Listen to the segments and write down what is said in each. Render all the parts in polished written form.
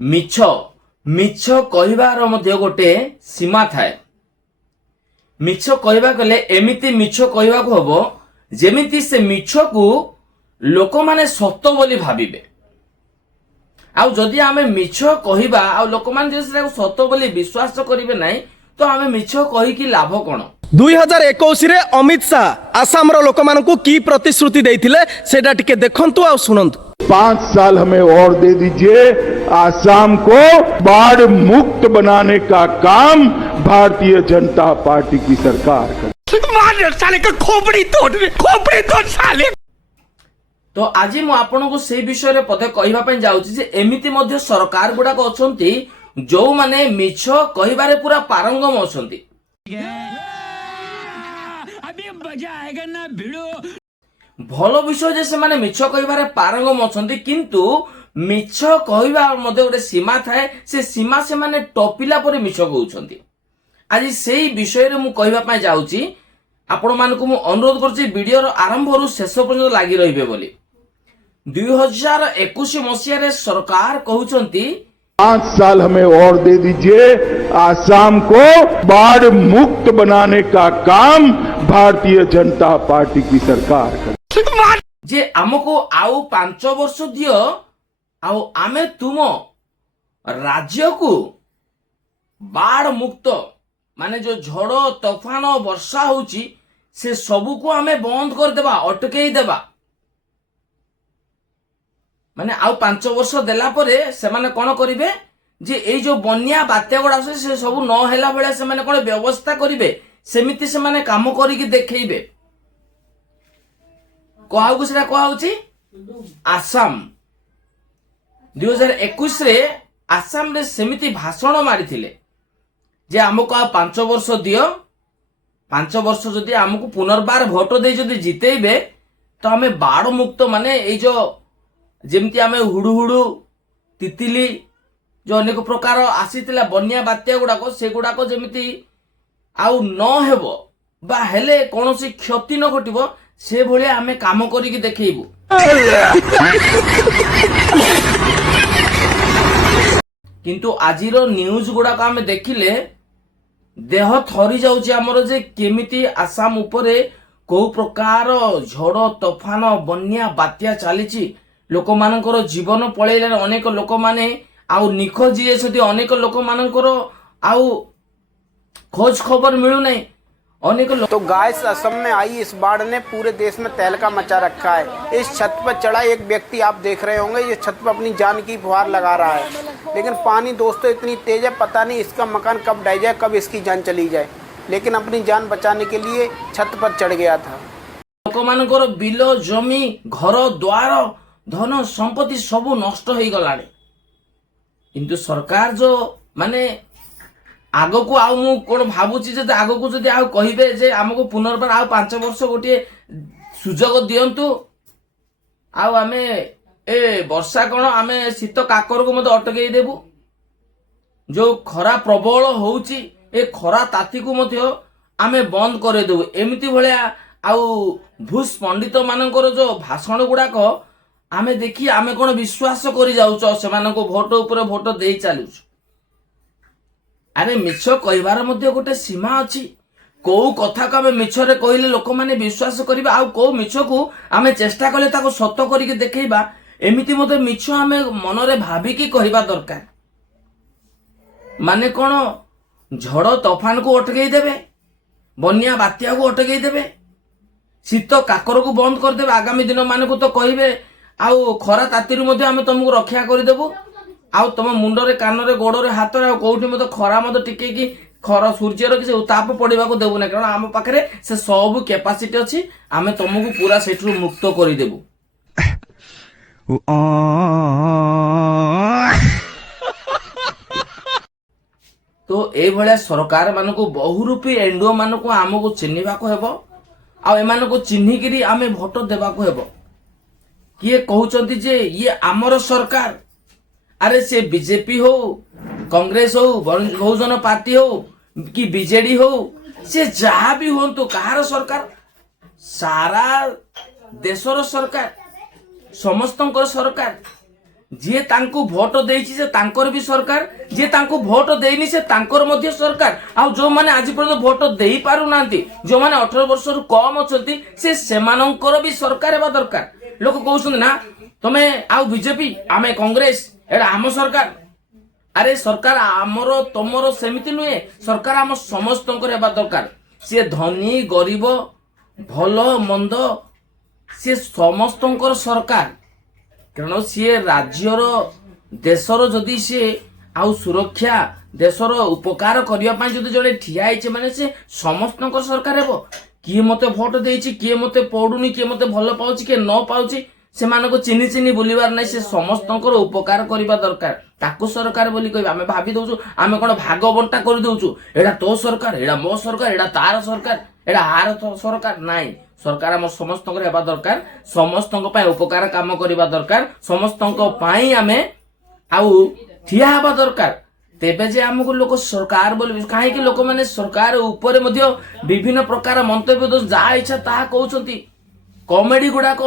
मिछ मिछ कहबार मध्य गोटे सीमा थाए। मिछ कहबा गले एमिति मिछ कहबा को हबो जेमिति से मिछ को लोक माने सत्य बोली भाबिबे। आउ जदि आमे मिछ कहबा आ लोक माने जे से सत्य बोली विश्वास करिवे नाही तो आमे मिछ कहि कि लाभ कोन। 2021 रे अमित शाह आसाम रो लोक मानकु की प्रतिश्रुति देइथिले सेटा टिके देखंतु आ सुनंतु। 5 साल हमें और दे दीजिए, आसाम को बाढ़ मुक्त बनाने का काम भारतीय जनता पार्टी की सरकार करे। साले का खोपड़ी तोड़ साले। तो आज मु आपन को से विषय रे पदे कहबा पय जाउची जे एमिति मध्य सरकार गुडा को अछंती जो माने मिछ कहबारे पूरा पारंगम अछंती। अभी मजा आएगा ना भिड़ो। भलो विषय जे से माने मिछ कहबारे पारंगम अछंती किंतु मिछ कहबा मध्ये गोटे सीमा थाए। से सीमा से माने टपिला परे मिछ कहउछंती। आज सेही विषय रे मु कहबा पय जाउची आपण मानकु मु अनुरोध करछि वीडियो रो आरंभ रु शेष पर्यंत लागि रहिबे बोली। 2021 मसिया रे सरकार कहउछंती 5 साल हमें और दे दीजिए, आसाम को बाढ़ मुक्त बनाने का काम भारतीय जनता पार्टी की सरकार करे। जे हमको आउ 5 वर्ष दियो आउ आमे तुम राज्य को बाढ़ मुक्त माने जो झड़ तूफान वर्षा होची से सबू को आमे बंद कर देबा, अटकेई देबा। माने आउ 5 वर्ष देला परे से माने कोन करिवे जे एई जो बन्या बात्या गुडा से सब न हेला बेले से माने कोन व्यवस्था करिवे सेमिति से माने काम करिकि देखैबे। कहाउ को सेटा कहाउची आसाम 2021 रे आसाम रे सेमिति भाषण मारिथिले जे हमको आ 5 वर्ष दियो, 5 वर्ष जदि हमको पुनर्बार भोट दे जदि जितेबे तो हमें बाढ़ मुक्त माने एई जो जेमती आमे हुडु हुडु तितिली जो अनेक प्रकार आसीतिला बन्या बात्या गुडाको से गुडाको जेमिति आउ न हेबो बा हेले कोनोसी क्षति न घटिबो से भले आमे काम करिकि देखैबु। किंतु आजिरो न्यूज गुडाको आमे देखिले देह थरी जाउची हमर जे केमिति आसाम उपरे को प्रकार झड़ तूफान बन्या बात्या चलीची। लोक मानकर जीवन पळैले अनेक लोक माने आउ निखोज जेसति अनेक लोक मानकर आउ खोज खबर मिलु नहीं अनेक तो गाइस असम में आई इस बाढ़ ने पूरे देश में तहलका मचा रखा है। इस छत पर चढ़ा एक व्यक्ति आप देख रहे होंगे, ये छत पर अपनी जान की फुहार लगा रहा है, लेकिन पानी दोस्तों इतनी तेज है पता नहीं इसका मकान कब ढह जाए, कब इसकी जान चली जाए, लेकिन अपनी जान बचाने के लिए छत पर चढ़ गया था। लोक मानकर बिलो जमी घर द्वार धन संपत्ति सबू नष्ट हो गलाने। किंतु सरकार जो माने आगो को आउ मु कोन भाबुची जे आगो को जदि आउ कहिबे जे हमको पुनर्बार आउ 5 वर्ष गोटे सुजोग दियंतु आउ आमे ए वर्षा कोन आमे शीत काकर को मते अटकेई देबु। जो खरा प्रबल होउची ए खरा ताती को मते आमे बंद करे देबु। एमिति भलिया आउ भूस पंडित मानकर जो भाषण गुडा को आमे देखि आमे कोन विश्वास करि जाउचो से मानको भोट ऊपर भोट देई चालुछ। अरे मिछ कहबार मध्य गोटे सीमा अछि। को कथा को आमे मिछरे कहिले लोक माने विश्वास करिबा आ को मिछ को आमे चेष्टा कले ताको सत्य करिके देखैबा एमिति मते मिछ आमे मनरे भाबी की कहबा दरकार। माने कोन झड़ तूफान को अटकेई देबे, बन्या बात्या को अटकेई देबे, शीत काकर को बंद कर देबे। आगामी दिन माने को तो कहिबे आउ खरा तातीरु मध्ये आमे तुमको रक्षा करि देबो। आउ तुम मुंडरे कानरे गोड़रे हाथरे आ कोउठी मते खरा मते टिके की खरा सूर्यर किसे उताप पड़िबा को देबो ना, कारण आम पाखरे से सब कैपेसिटी अछि। आमे तुमको पूरा सेठरु मुक्त करि देबो। तो ए भलिया सरकार मानको बहुरूपी एंडुओ मानको आमको चिन्हिबा को हेबो आ एमानको चिन्हिकिरी आमे भोट देबा को हेबो। किए कहउचंती जे ये आमर सरकार। अरे से बीजेपी हो, कांग्रेस हो, बहुजन पार्टी हो कि बीजेडी हो, से जहाँ भी हो तो कहार सरकार, सारा देशर सरकार, समस्त सरकार। ଯିଏ ତାଙ୍କୁ ଭୋଟ ଦେଇଛି ସେ ତାଙ୍କର ବି ସରକାର, ଯିଏ ତାଙ୍କୁ ଭୋଟ ଦେଇନି ସେ ତାଙ୍କର ମଧ୍ୟ ସରକାର। ଆଉ ଯୋଉମାନେ ଆଜି ପର୍ଯ୍ୟନ୍ତ ଭୋଟ ଦେଇ ପାରୁନାହାନ୍ତି, ଯୋଉମାନେ 18 ବର୍ଷରୁ କମ ଅଛନ୍ତି, ସେ ସେମାନଙ୍କର ବି ସରକାର ହେବା ଦରକାର। ଲୋକ କହୁଛନ୍ତି ନା ତମେ ଆଉ ବିଜେପି ଆମେ କଂଗ୍ରେସ ଏଟା ଆମ ସରକାର। ଆରେ ସରକାର ଆମର ତମର ସେମିତି ନୁହେଁ, ସରକାର ଆମ ସମସ୍ତଙ୍କର ହେବା ଦରକାର। ସିଏ ଧନୀ ଗରିବ ଭଲ ମନ୍ଦ ସିଏ ସମସ୍ତଙ୍କର ସରକାର। କାରଣ ସିଏ ରାଜ୍ୟର ଦେଶର ଯଦି ସିଏ ଆଉ ସୁରକ୍ଷା ଦେଶର ଉପକାର କରିବା ପାଇଁ ଯଦି ଜଣେ ଠିଆ ହେଇଛି ମାନେ ସେ ସମସ୍ତଙ୍କର ସରକାର ହେବ। କିଏ ମତେ ଭୋଟ ଦେଇଛି, କିଏ ମତେ ପଡୁନି, କିଏ ମତେ ଭଲ ପାଉଛି, କିଏ ନ ପାଉଛି, ସେମାନଙ୍କୁ ଚିନି ଚିନି ବୁଲିବାର ନାହିଁ। ସେ ସମସ୍ତଙ୍କର ଉପକାର କରିବା ଦରକାର, ତାକୁ ସରକାର ବୋଲି କହିବା। ଆମେ ଭାବି ଦଉଛୁ ଆମେ କଣ ଭାଗ ବଣ୍ଟା କରିଦଉଛୁ, ଏଇଟା ତୋ ସରକାର, ଏଇଟା ମୋ ସରକାର, ଏଇଟା ତାର ସରକାର, ଏଇଟା ଆର ସରକାର। ନାଇଁ, ସରକାର ଆମ ସମସ୍ତଙ୍କର ହେବା ଦରକାର, ସମସ୍ତଙ୍କ ପାଇଁ ଉପକାର କାମ କରିବା ଦରକାର, ସମସ୍ତଙ୍କ ପାଇଁ ଆମେ ଆଉ ଠିଆ ହେବା ଦରକାର। ତେବେ ଯେ ଆମକୁ ଲୋକ ସରକାର ବୋଲି, କାହିଁକି ଲୋକମାନେ ସରକାର ଉପରେ ମଧ୍ୟ ବିଭିନ୍ନ ପ୍ରକାର ମନ୍ତବ୍ୟ ଯାହା ଇଚ୍ଛା ତାହା କହୁଛନ୍ତି, କମେଡି ଗୁଡାକ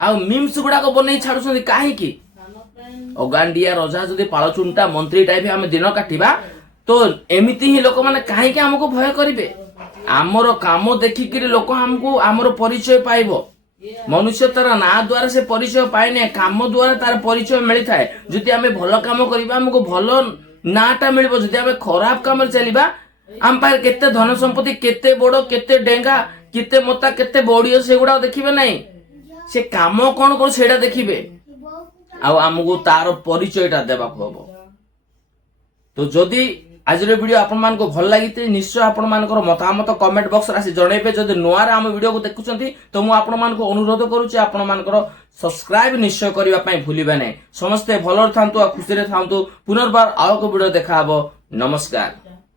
ଆଉ ମିମ୍ସ ଗୁଡାକ ବନେଇ ଛାଡୁଛନ୍ତି। କାହିଁକି? ଅଗାଣ୍ଡିଆ ରଜା ଯଦି ପାଳଚୁଣ୍ଟା ମନ୍ତ୍ରୀ ଟାଇପ ଆମେ ଦିନ କାଟିବା ତ ଏମିତି ହିଁ ଲୋକମାନେ କାହିଁକି ଆମକୁ ଭୟ କରିବେ? ଆମର କାମ ଦେଖିକିରି ଲୋକ ଆମକୁ ଆମର ପରିଚୟ ପାଇବ। ମନୁଷ୍ୟ ତାର ନାଁ ଦ୍ୱାରା ସେ ପରିଚୟ ପାଏନି, କାମ ଦ୍ୱାରା ତାର ପରିଚୟ ମିଳିଥାଏ। ଯଦି ଆମେ ଭଲ କାମ କରିବା ଆମକୁ ଭଲ ନାଁଟା ମିଳିବ। ଯଦି ଆମେ ଖରାପ କାମରେ ଚାଲିବା ଆମ ପାଖରେ କେତେ ଧନ ସମ୍ପତ୍ତି, କେତେ ବଡ, କେତେ ଡେଙ୍ଗା, କେତେ ମୋଟା, କେତେ ବଡିଅ ସେଗୁଡାକ ଦେଖିବେ ନାହିଁ, ସେ କାମ କଣ କରୁ ସେଇଟା ଦେଖିବେ। ଆଉ ଆମକୁ ତାର ପରିଚୟଟା ଦେବାକୁ ହବ। ତ ଯଦି ଆଜିର ଭିଡିଓ ଆପଣମାନଙ୍କୁ ଭଲ ଲାଗିଛି ନିଶ୍ଚୟ ଆପଣମାନଙ୍କର ମତାମତ କମେଣ୍ଟ ବକ୍ସରେ ଆସି ଜଣେଇବେ। ଯଦି ନୂଆରେ ଆମ ଭିଡିଓକୁ ଦେଖୁଛନ୍ତି ତ ମୁଁ ଆପଣମାନଙ୍କୁ ଅନୁରୋଧ କରୁଛି ଆପଣମାନଙ୍କର ସବସ୍କ୍ରାଇବ ନିଶ୍ଚୟ କରିବା ପାଇଁ ଭୁଲିବେ ନାହିଁ। ସମସ୍ତେ ଭଲରେ ଥାନ୍ତୁ ଆଉ ଖୁସିରେ ଥାନ୍ତୁ। ପୁନର୍ବାର ଆଉ ଏକ ଭିଡିଓ ଦେଖାହବ। ନମସ୍କାର।